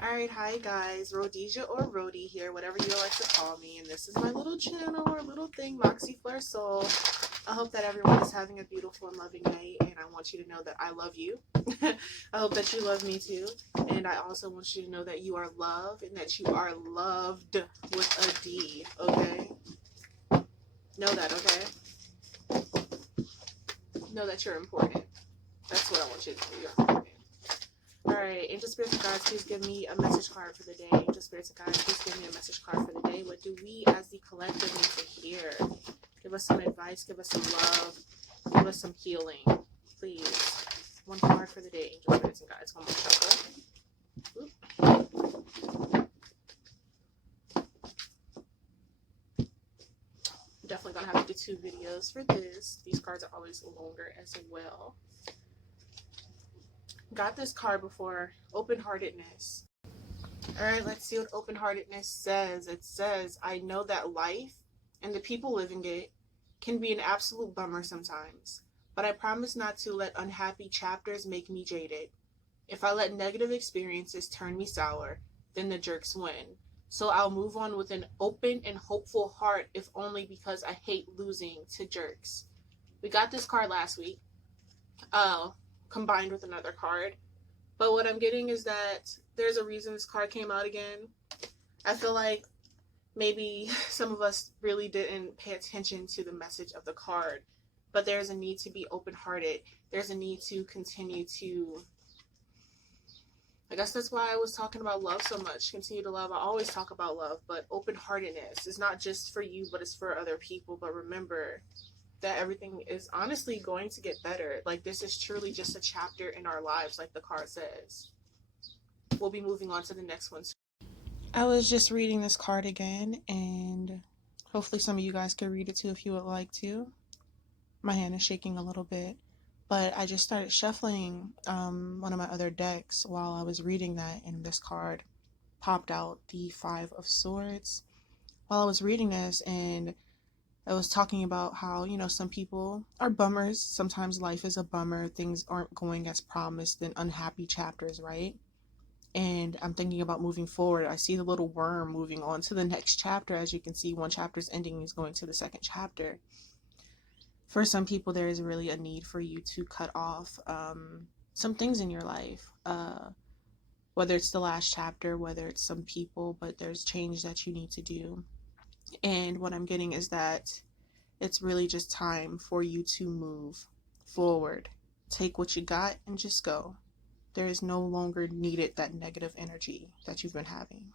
Alright, hi guys, Rhodesia or Rhodey here, whatever you like to call me, and this is my little channel or little thing, Moxie Flair Soul. I hope that everyone is having a beautiful and loving night, and I want you to know that I love you. I hope that you love me too, and I also want you to know that you are loved and that you are loved with a D, okay? Know that, okay? Know that you're important. That's what I want you to know, you're important. Alright, Angel Spirits and Guides, please give me a message card for the day. Angel Spirits and Guides, please give me a message card for the day. What do we as the collective need to hear? Give us some advice, give us some love, give us some healing. Please. One card for the day, Angel Spirits and Guides. One more shuffle. Definitely going to have to do 2 videos for this. These cards are always longer as well. Got this card before. Open-heartedness. Alright, let's see what open-heartedness says. It says, I know that life and the people living it can be an absolute bummer sometimes, but I promise not to let unhappy chapters make me jaded. If I let negative experiences turn me sour, then the jerks win. So I'll move on with an open and hopeful heart, if only because I hate losing to jerks. We got this card last week. Combined with another card, but what I'm getting is that there's a reason this card came out again. I feel like maybe some of us really didn't pay attention to the message of the card, but there's a need to be open-hearted. There's a need to continue to, I guess that's why I was talking about love so much. Continue to love. I always talk about love, but open-heartedness is not just for you, but it's for other people. But remember that everything is honestly going to get better. Like, this is truly just a chapter in our lives, like the card says. We'll be moving on to the next one. I was just reading this card again, and hopefully some of you guys can read it too if you would like to. My hand is shaking a little bit, but I just started shuffling one of my other decks while I was reading that, and this card popped out, the 5 of Swords, while I was reading this, and I was talking about how, some people are bummers. Sometimes life is a bummer. Things aren't going as promised, and unhappy chapters, right? And I'm thinking about moving forward. I see the little worm moving on to the next chapter. As you can see, one chapter's ending, is going to the second chapter. For some people, there is really a need for you to cut off some things in your life. Whether it's the last chapter, whether it's some people, but there's change that you need to do. And what I'm getting is that it's really just time for you to move forward. Take what you got and just go. There is no longer needed that negative energy that you've been having.